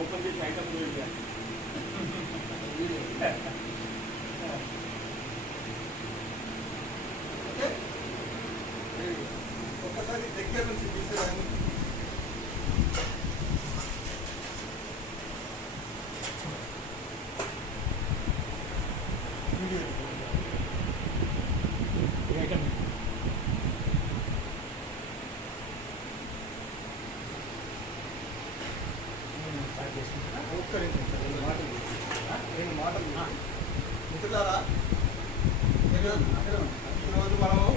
Open చేసి item ఒక్కసారి దగ్గర నుంచి తీసేదాన్ని మిత్రులారా, ఈరోజు మనము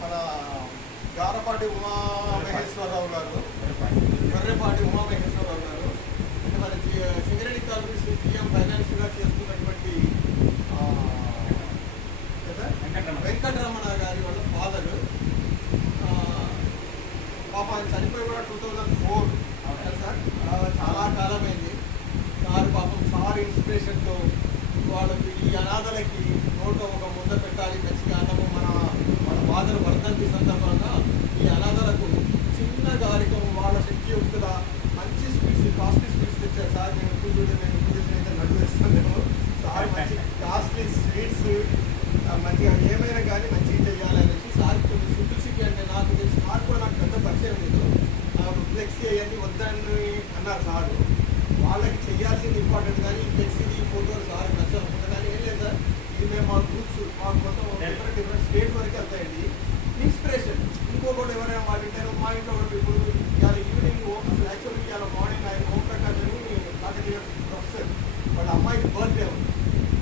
మన గారపాటి ఉమామహేశ్వరరావు గారు, బర్రెపాటి ఉమామహేశ్వరరావు గారు, మన సింగరేణి కాలనీస్ జిఎం ఫైనాన్స్గా చేస్తున్నటువంటి వెంకటరమణ గారి వాళ్ళ ఫాదర్ పాపం చనిపోయి కూడా 2004 సార్. చాలా కాలమైంది సార్. పాపం సార్ ఇన్స్పిరేషన్తో వాళ్ళకి ఈ అనాథలకి నోట్లో ఒక ముద్ద పెట్టాలి, మంచిగా అన్నము మన ఫాదర్ వర్ధంతి సందర్భంగా ఈ అనాథలకు చిన్న కార్యక్రమం వాళ్ళ శక్తియుక్తుల మంచి స్వీట్స్, కాస్ట్లీ స్వీట్స్ తెచ్చారు సార్. నేను అయితే నడువు వేస్తాను సార్. మంచి కాస్ట్లీ స్వీట్స్ మంచిగా ఏమైనా కానీ మంచిగా చేయాలనేసి సార్ కొన్ని సింప్లిసిటీ అంటే నాకు తెలిసి సార్ కూడా నాకు పెద్ద పరిచయం లేదు. ఫ్లెక్సీ అవన్నీ వద్దని అన్నారు సార్. వాళ్ళకి చేయాల్సింది ఇంపార్టెంట్, కానీ ఈ ఫ్లెక్సీది ఫోటోలు సార్ నచ్చకుండా కానీ ఏం లేదు సార్. ఇది మేము మా గ్రూప్స్ మాకు మొత్తం డిఫరెంట్ స్టేట్ వరకు వెళ్తాయండి. ఇన్స్పిరేషన్ ఇంకొకటి ఎవరైనా మా ఇంటారు, మా ఇంట్లో ఒకటి ఇప్పుడు ఇవాళ ఈవినింగ్ అసలు యాక్చువల్గా ఇవాళ మార్నింగ్ ఆయన హోమ్ ప్రకాష్ అని కాకతీయ ప్రొఫెసర్ వాళ్ళ అమ్మాయికి బర్త్డే ఉంది.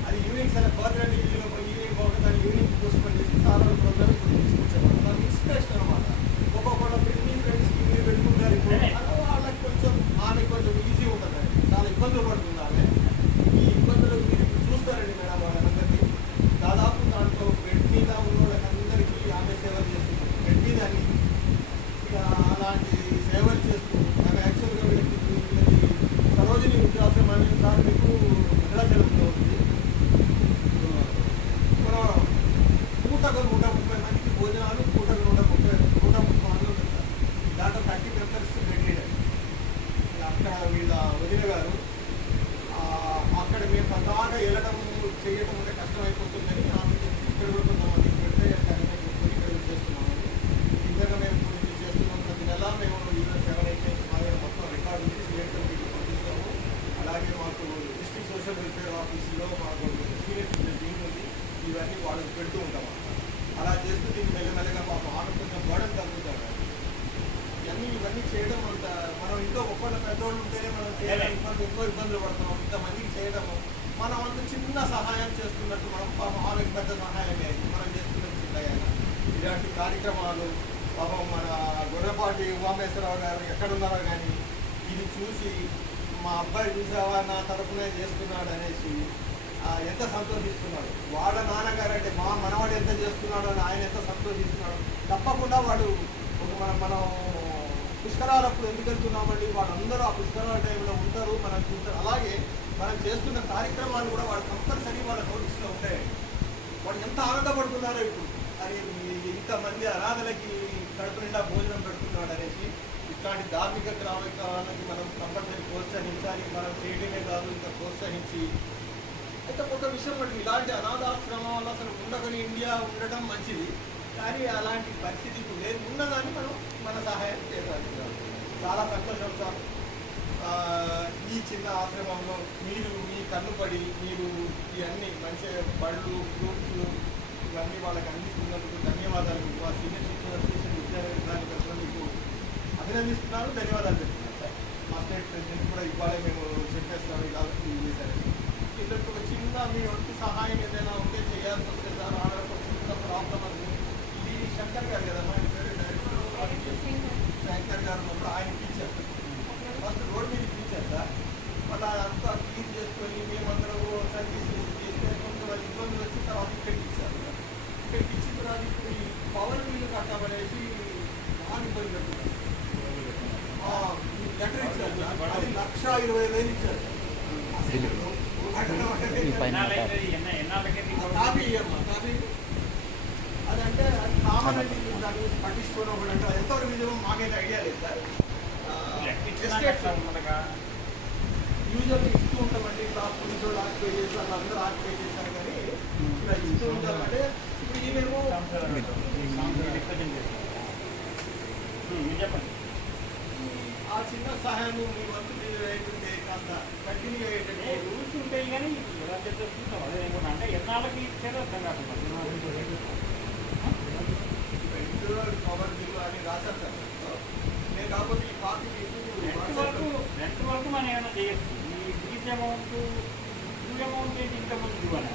అది ఈవినింగ్ సార్ బర్త్డే ఈవినింగ్ బాగుంటుంది. దాన్ని ఈవినింగ్ పోస్ట్ పని చేసి చాలా ప్రోగ్రామ్ ఇప్పుడు తీసుకొచ్చేవాళ్ళు. దానికి ఇన్స్పిరేషన్ అనమాట. ఒక్కొక్కళ్ళ మీ ఫ్రెండ్స్కి మీరు పెట్టుకుంటారు. ఇప్పుడు వాళ్ళకి కొంచెం ఆమె కొంచెం ఈజీ ఉంటుంది, చాలా ఇబ్బందులు పడుతుంది ఆమె. ఈ ఇబ్బందులు మీరు చూస్తారండి మేడం. వాళ్ళందరినీ దాదాపు దాంట్లో బెడ్ మీద ఉన్న వాళ్ళకందరికీ ఆమె సేవలు చేస్తుంది. బెడ్ మీద అన్ని ఇక అలాంటి సేవలు చేస్తూ ఆమె యాక్చువల్గా వీళ్ళకి సరోజిని వృద్ధాశ్రమాన్ని సార్ మీకు భద్రాచలంలో ఉంది. మనం పూటకు 130 మందికి భోజనాలు, పూటకు 130 మంది ఉంటుంది సార్. దాంట్లో 30 మెంబర్స్ బెడ్ లీడర్. అక్కడ వీళ్ళ వదిన గారు అక్కడ మేము పద్దాగా వెళ్ళడం చేయడం అంటే కష్టమైపోతుందని ఆమె ఇక్కడ కూడా కొంతమందికి పెడితే ఇక్కడ చేస్తున్నామని ఇంతగా మేము ఇప్పుడు చేస్తున్నాం. ప్రతి నెల మేము 7-8 days మాదిరి మొత్తం రికార్డు చేసి స్టేట్ కమిటీకి పంపిస్తాము. అలాగే మాకు డిస్ట్రిక్ట్ సోషల్ వెల్ఫేర్ ఆఫీసులో మాకు సీనియర్ టీమ్ ఉంది. ఇవన్నీ వాళ్ళకి పెడుతూ ఉంటాం. అలా చేస్తూ దీన్ని మెల్లమెల్లగా మాకు ఆమె కొంచెం బర్డెన్ తగ్గుతాడు. ఇవన్నీ చేయడం అంత మనం ఇంట్లో ఒక్కళ్ళ పెద్దోళ్ళు ఉంటేనే మనం చేయడం ఎక్కువ ఇబ్బందులు పడుతున్నాం. ఇంతమందికి చేయడము మనం అంత చిన్న సహాయం చేస్తున్నట్టు మనం పాపం ఆమెకు పెద్ద సహాయమే మనం చేస్తున్నట్టు చిన్నగా. ఇలాంటి కార్యక్రమాలు పాపం మన గొర్రెపాటి ఉమామేశ్వరరావు గారు ఎక్కడున్నారో కానీ ఇది చూసి మా అబ్బాయి చూసావా నా తరఫునే చేస్తున్నాడు అనేసి ఎంత సంతోషిస్తున్నాడు. వాళ్ళ నాన్నగారు అంటే మా మనవాడు ఎంత చేస్తున్నాడు అని ఆయన ఎంత సంతోషిస్తున్నాడు. తప్పకుండా వాడు మనం పుష్కరాలప్పుడు ఎందుకు వెళ్తున్నామండి, వాళ్ళందరూ ఆ పుష్కరాల టైంలో ఉంటారు, మనం చూస్తారు. అలాగే మనం చేస్తున్న కార్యక్రమాలు కూడా వాళ్ళు కంపల్సరీ వాళ్ళ నోటీస్లో ఉంటాయి. వాళ్ళు ఎంత ఆనందపడుతున్నారో ఇప్పుడు అని ఇంతమంది అనాథలకి కడుపు నిండా భోజనం పెడుతున్నాడు అనేసి. ఇట్లాంటి ధార్మిక గ్రామికాలకి మనం కంపల్సరీ ప్రోత్సహించాలి. మనం చేయడమే కాదు ఇంకా ప్రోత్సహించి అయితే ఒక విషయం అంటే ఇలాంటి అనాథాశ్రమాలు అసలు ఉండకని ఇండియా ఉండటం మంచిది, కానీ అలాంటి పరిస్థితి ఇప్పుడు లేదు. ఉన్నదాన్ని మనం మన సహాయం చేయాలి. చాలా సంతోషం సార్. ఈ చిన్న ఆశ్రమంలో మీరు మీ కన్నుపడి మీరు ఇవన్నీ మంచి బళ్ళు, ఫ్రూట్స్ ఇవన్నీ వాళ్ళకి అందిస్తున్నందుకు ధన్యవాదాలు. మా సీనియర్ సిటిజన్ అసోసియేషన్ విద్యార్థి మీకు అభినందిస్తున్నాను, ధన్యవాదాలు చెప్తున్నాను సార్. స్టేట్ ప్రెసిడెంట్ కూడా ఇవ్వాలి, మేము చెప్పేస్తాం ఇలా ఇది చేశారని. వీళ్ళకి ఒక చిన్న మీ వంతు సహాయం ఏదైనా ఉంటే చేయాల్సి వస్తే సార్, ఆడకు ఒక చిన్న ప్రాబ్లం అది. ఇది శంకర్ గారు కదా మా పేరు డైరెక్టర్ శంకర్ గారు ఉన్నప్పుడు ఆయన ఇచ్చారు. ఫస్ట్ రోడ్ మీద ఇప్పించారు సార్. మళ్ళీ అదంతా క్లీన్ చేసుకొని మేమందరం సర్వీస్ చేస్తే కొంచెం వాళ్ళ ఇబ్బందులు వచ్చిన తర్వాత ఇక్కడికి ఇచ్చారు. ఇక్కడికి ఇచ్చిన తర్వాత ఇప్పుడు ఈ పవర్ బిల్లు కట్టామనేసి బాగా ఇబ్బంది పెట్టుకున్నారు. లెటర్ ఇచ్చారు సార్, అది 1,20,000 ఇచ్చారు. కాపీ ఇయ్యమ్మా, కాపీ అదంటే అది కామన్ అని దాన్ని పట్టించుకోవడం కూడా అంటే ఎంతవరకు నిజమో మాకైతే ఐడియా లేదు సార్. యూజర్లు ఇస్తూ ఉంటామండి, ఇలా పులిజోళ్ళు ఆక్యుపై చేసి వాళ్ళందరూ ఆక్యుపై చేశారు కానీ ఇలా ఇస్తూ ఉంటామంటే ఇప్పుడు ఈమెమో చెప్పండి. ఆ చిన్న సహాయం మీ వంతు మీరు ఏంటంటే కాస్త కంటిన్యూ అయ్యేటట్టు రూల్స్ ఉంటాయి కానీ ఎలా చెప్తాం అదే అంటే ఎన్నాళ్ళకి ఇచ్చారో అర్థం కాకుండా పవర్ బిల్లు అని రాశారు సార్. నేను కాకపోతే ఈ కాపీ రెంట్ వరకు మనం ఏమైనా చేయొచ్చు. ఈ ఫీజ్ అమౌంట్ డ్యూ అమౌంట్ ఏంటి ఇంకా ముందు డ్యూ అని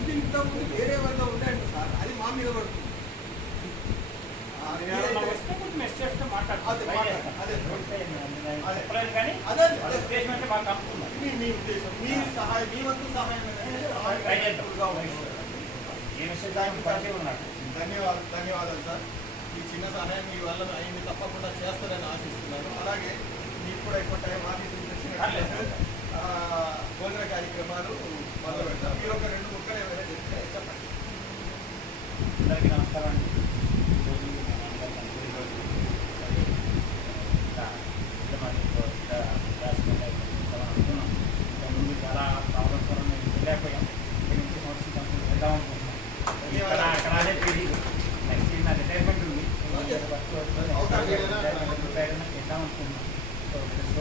ఇది ఇంతకుముందు వేరే వాళ్ళు ఉండండి సార్, అది మా మీద పడుతుంది. వస్తే కొంచెం మెస్ చేస్తే మాట్లాడుతుంది కానీ అదే ఉద్దేశం అంటే మాకు కనుక్కున్నారు. మీ ఉద్దేశం, మీ సహాయం, మీ వంతు సహాయం ధన్యవాదాలు సార్. ఈ చిన్న సహాయం మీ వల్ల అయింది, తప్పకుండా చేస్తారని ఆశిస్తున్నాను. అలాగే మీకు కూడా ఎక్కువ టైం ఆఫీస్ భోజన కార్యక్రమాలు మొదలు పెడతారు. మీరు ఒక 2 ముక్కలు ఏమైనా చెప్తే చెప్పండి. అందరికీ నమస్కారం అండి. ముందు చాలా ప్రాబ్లమ్స్ కూడా మేము వెళ్ళలేకపోయాం. వెళ్దాం అనుకుంటున్నాం. ఇక్కడ అదే పీడి నెక్స్ట్ నా రిటైర్మెంట్ ఉంది. వెళ్దాం అనుకుంటున్నాం. సో